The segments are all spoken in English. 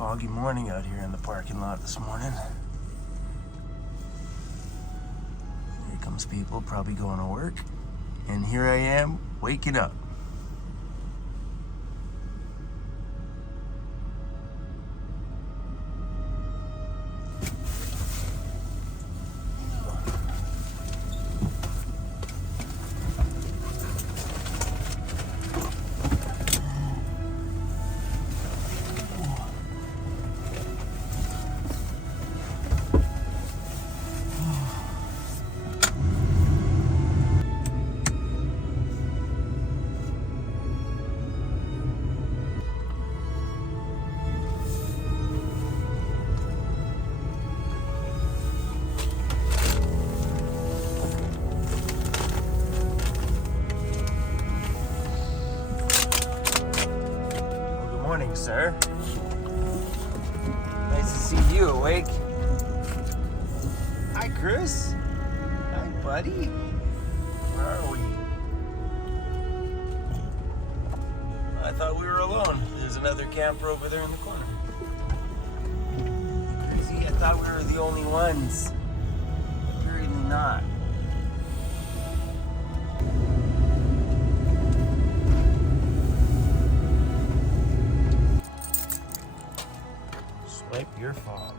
foggy morning out here in the parking lot this morning. Here comes people probably going to work. And here I am waking up. Morning, sir. Nice to see you awake. Hi, Chris. Hi, buddy. Where are we? I thought we were alone. There's another camper over there in the corner. Crazy, I thought we were the only ones. Apparently not. Wipe your fob.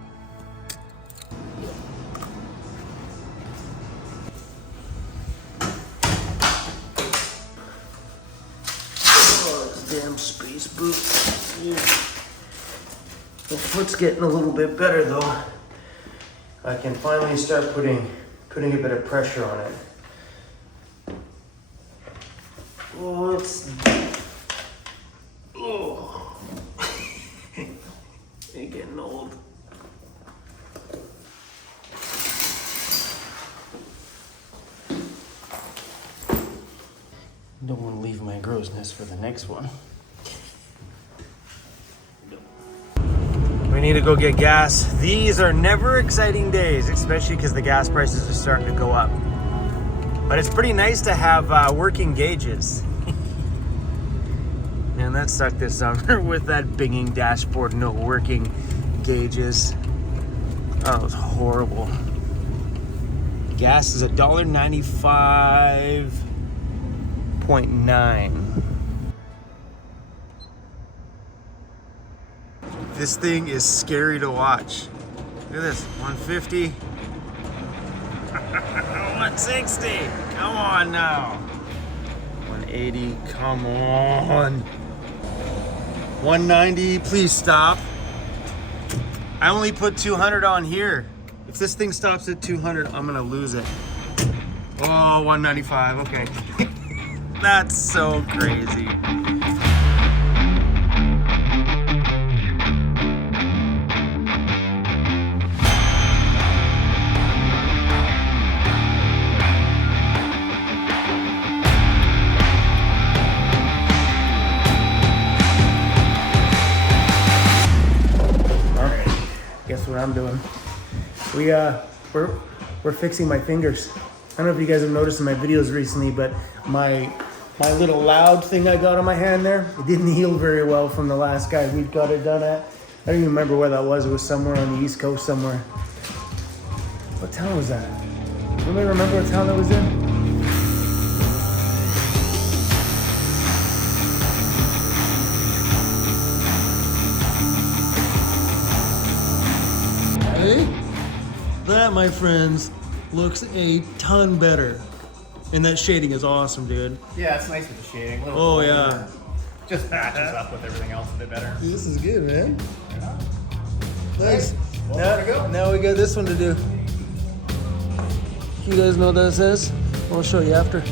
Oh, this damn space boot. The foot's getting a little bit better though. I can finally start putting a bit of pressure on it. Oh, it's ain't getting old. Don't want to leave my grossness for the next one. We need to go get gas. These are never exciting days, especially because the gas prices are starting to go up. But it's pretty nice to have working gauges. Man, that sucked this summer with that binging dashboard, no working gauges. Oh, it was horrible. Gas is $1.95.9. This thing is scary to watch. Look at this, 150. 160, come on now. 180, come on. 190, please stop. I only put 200 on here. If this thing stops at 200, I'm gonna lose it. Oh, 195, okay. That's so crazy. Guess what I'm doing? We're fixing my fingers. I don't know if you guys have noticed in my videos recently, but my little loud thing I got on my hand there, it didn't heal very well from the last guy we got it done at. I don't even remember where that was. It was somewhere on the East Coast somewhere. What town was that? Anybody remember what town that was in? That, my friends, looks a ton better. And that shading is awesome, dude. Yeah, it's nice with the shading. Oh, yeah. Just matches up with everything else a bit better. This is good, man. Yeah. Nice. Well, there we go. Now we got this one to do. You guys know what that says? I'll show you after.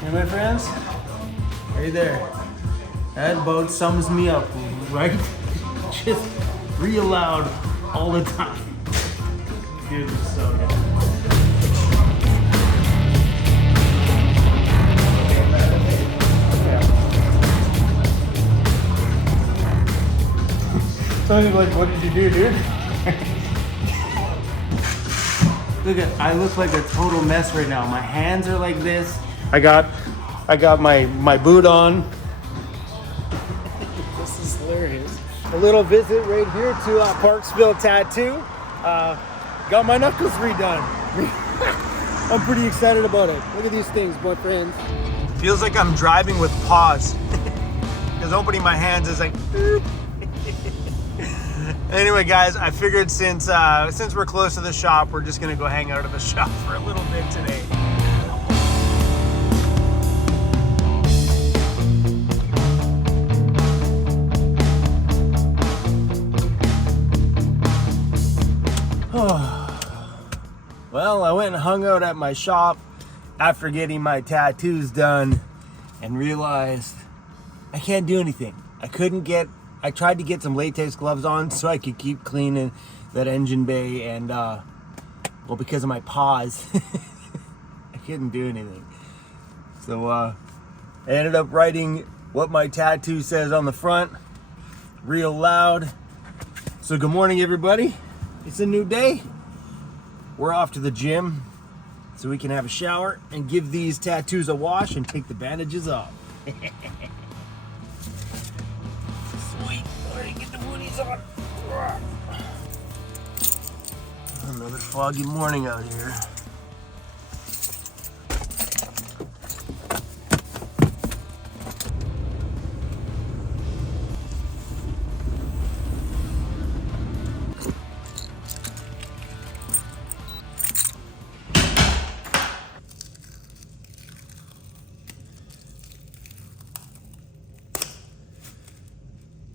Hey, my friends, right there. That about sums me up, right? Just real loud all the time. Dude, this is so good. So like, what did you do, dude? Look at, I look like a total mess right now. My hands are like this. I got my boot on. This is hilarious. A little visit right here to Parksville Tattoo. Got my knuckles redone. I'm pretty excited about it. Look at these things, boy friends. Feels like I'm driving with pause. Because opening my hands is like, Anyway, guys, I figured since we're close to the shop, we're just gonna go hang out at the shop for a little bit today. Well, I went and hung out at my shop after getting my tattoos done and realized I can't do anything. I tried to get some latex gloves on so I could keep cleaning that engine bay, and well, because of my paws, I couldn't do anything. So I ended up writing what my tattoo says on the front real loud. So good morning, everybody. It's a new day. We're off to the gym so we can have a shower and give these tattoos a wash and take the bandages off. Sweet. Alright, get the booties on. Another foggy morning out here.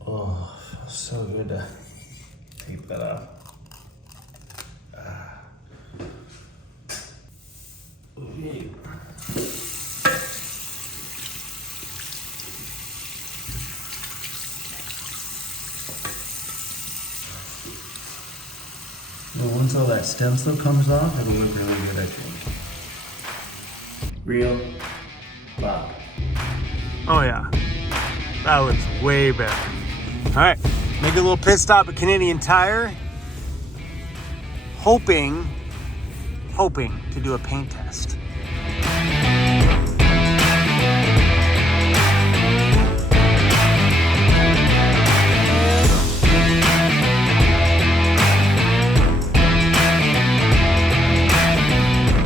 Oh, so good to take that off. Okay. Well, once all that stencil comes off, it'll look really good, I think. Real Bob. Oh yeah, that looks way better. All right, make a little pit stop at Canadian Tire. Hoping to do a paint test.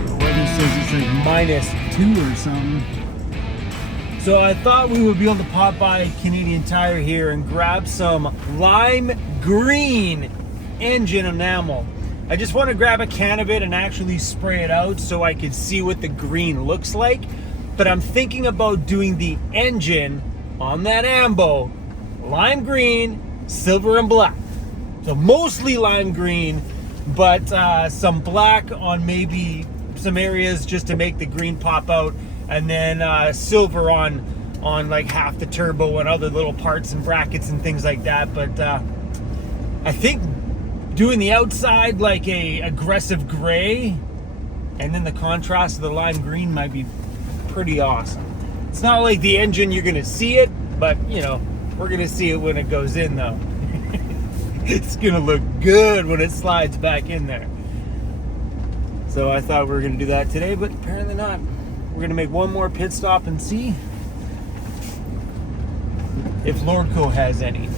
The weather says it's like -2 or something. So I thought we would be able to pop by Canadian Tire here and grab some lime green engine enamel. I just want to grab a can of it and actually spray it out so I could see what the green looks like. But I'm thinking about doing the engine on that Ambo lime green, silver and black. So mostly lime green, but some black on maybe some areas just to make the green pop out, and then silver on like half the turbo and other little parts and brackets and things like that. But I think doing the outside like a aggressive gray and then the contrast of the lime green might be pretty awesome. It's not like the engine you're gonna see it, but you know, we're gonna see it when it goes in though. It's gonna look good when it slides back in there. So I thought we were gonna do that today, but apparently not. We're gonna make one more pit stop and see if Lordco has any.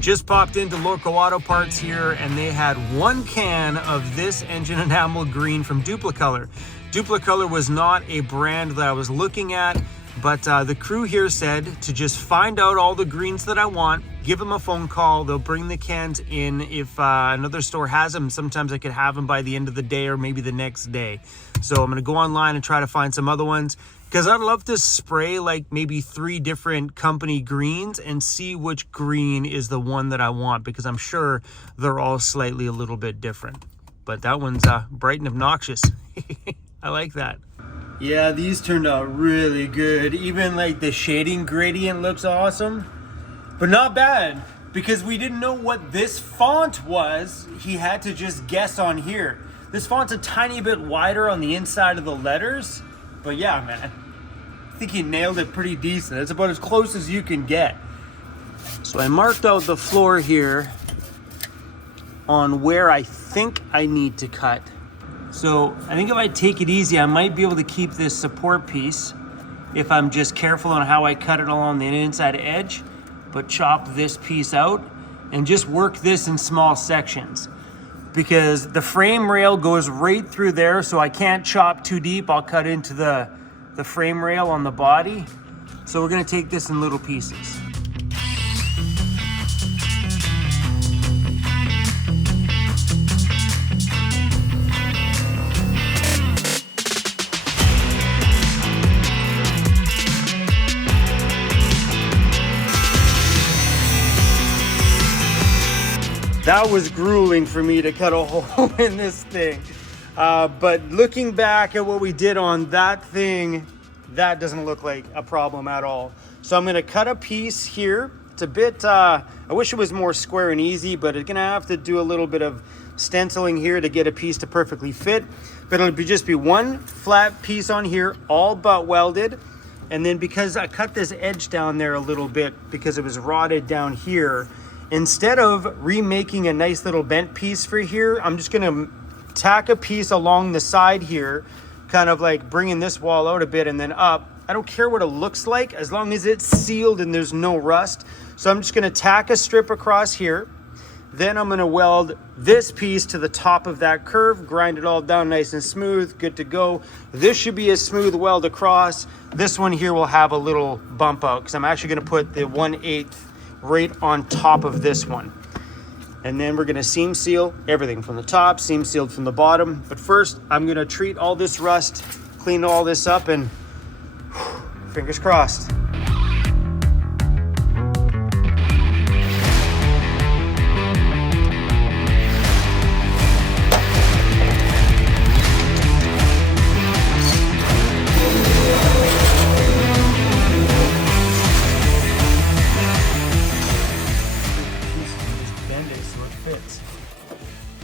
Just popped into Lordco Auto Parts here, and they had one can of this engine enamel green from Duplicolor. Duplicolor was not a brand that I was looking at, but the crew here said to just find out all the greens that I want, give them a phone call, they'll bring the cans in. If another store has them, sometimes I could have them by the end of the day or maybe the next day. So I'm gonna go online and try to find some other ones, because I'd love to spray like maybe 3 different company greens and see which green is the one that I want, because I'm sure they're all slightly a little bit different. But that one's bright and obnoxious. I like that. Yeah, these turned out really good. Even like the shading gradient looks awesome, but not bad because we didn't know what this font was. He had to just guess on here. This font's a tiny bit wider on the inside of the letters, but yeah, man, I think he nailed it pretty decent. It's about as close as you can get. So I marked out the floor here on where I think I need to cut. So I think if I take it easy, I might be able to keep this support piece if I'm just careful on how I cut it along the inside edge, but chop this piece out and just work this in small sections because the frame rail goes right through there, so I can't chop too deep. I'll cut into the frame rail on the body. So we're gonna take this in little pieces. That was grueling for me to cut a hole in this thing. But looking back at what we did on that thing, that doesn't look like a problem at all. So I'm gonna cut a piece here. It's a bit, I wish it was more square and easy, but it's gonna have to do a little bit of stenciling here to get a piece to perfectly fit. But it'll just be one flat piece on here, all butt welded. And then because I cut this edge down there a little bit because it was rotted down here, instead of remaking a nice little bent piece for here, I'm just gonna tack a piece along the side here, kind of like bringing this wall out a bit and then up. I don't care what it looks like as long as it's sealed and there's no rust. So I'm just gonna tack a strip across here. Then I'm gonna weld this piece to the top of that curve, grind it all down nice and smooth, good to go. This should be a smooth weld across. This one here will have a little bump out because I'm actually gonna put the 1/8 right on top of this one. And then we're gonna seam seal everything from the top, seam sealed from the bottom. But first, I'm gonna treat all this rust, clean all this up, and fingers crossed.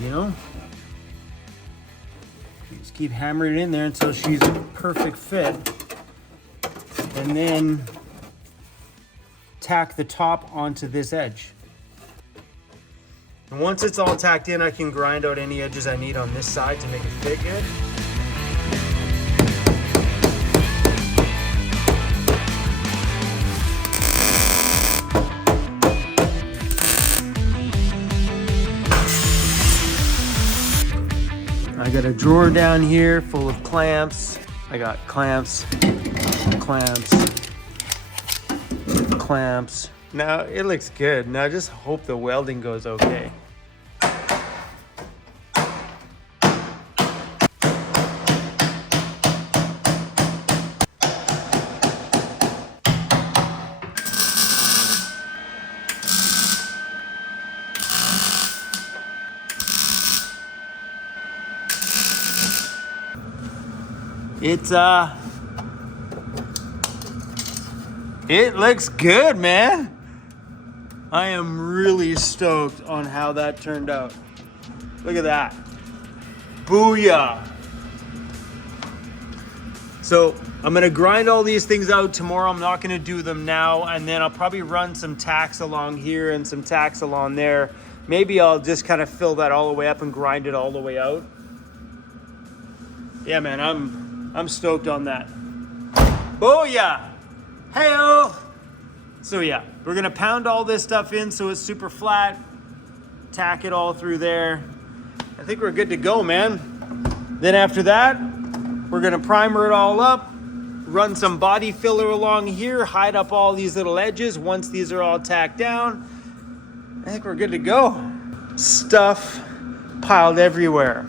You know, just keep hammering it in there until she's a perfect fit, and then tack the top onto this edge. And once it's all tacked in, I can grind out any edges I need on this side to make it fit good. I got a drawer down here full of clamps. I got clamps, clamps, clamps. Now it looks good. Now I just hope the welding goes okay. It looks good, man. I am really stoked on how that turned out. Look at that. Booyah. So I'm gonna grind all these things out tomorrow. I'm not gonna do them now, and then I'll probably run some tacks along here and some tacks along there. Maybe I'll just kind of fill that all the way up and grind it all the way out. Yeah, man, I'm stoked on that. Booyah! Hey-o! So yeah, we're gonna pound all this stuff in so it's super flat, tack it all through there. I think we're good to go, man. Then after that, we're gonna primer it all up, run some body filler along here, hide up all these little edges. Once these are all tacked down, I think we're good to go. Stuff piled everywhere.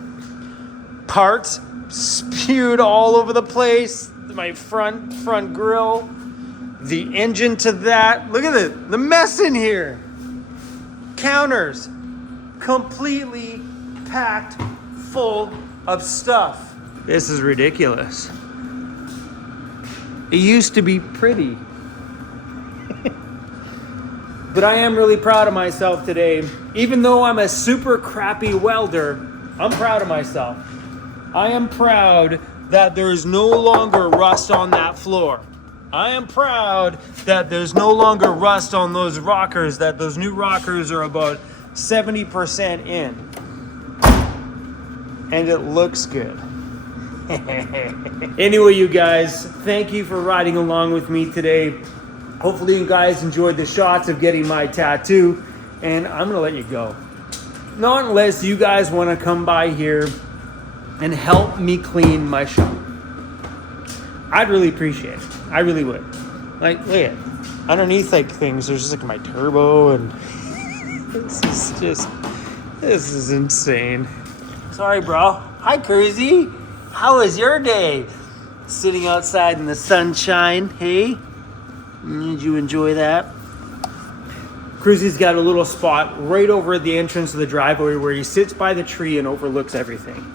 Parts spewed all over the place. My front grill, the engine to that. Look at the mess in here. Counters completely packed full of stuff. This is ridiculous. It used to be pretty. But I am really proud of myself today. Even though I'm a super crappy welder, I'm proud of myself. I am proud that there's no longer rust on that floor. I am proud that there's no longer rust on those rockers, that those new rockers are about 70% in. And it looks good. Anyway, you guys, thank you for riding along with me today. Hopefully you guys enjoyed the shots of getting my tattoo, and I'm gonna let you go. Not unless you guys wanna come by here and help me clean my shop. I'd really appreciate it. I really would. Like, look at it. Underneath like things, there's just like my turbo, and this is insane. Sorry, bro. Hi, Cruzy. How was your day? Sitting outside in the sunshine, hey? Did you enjoy that? Cruzy's got a little spot right over at the entrance of the driveway where he sits by the tree and overlooks everything.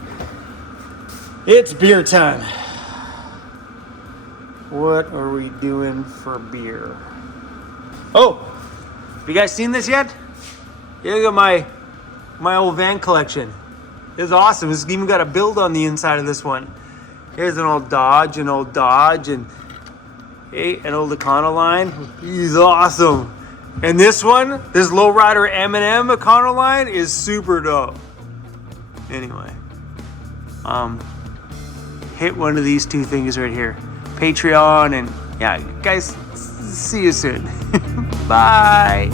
It's beer time. What are we doing for beer? Oh, have you guys seen this yet? Yeah, look at my old van collection. It's awesome. It's even got a build on the inside of this one. Here's an old Dodge, and hey, an old Econoline. He's awesome. And this one, this lowrider M&M Econoline is super dope. Anyway, hit one of these two things right here. Patreon, and yeah, guys, see you soon. Bye.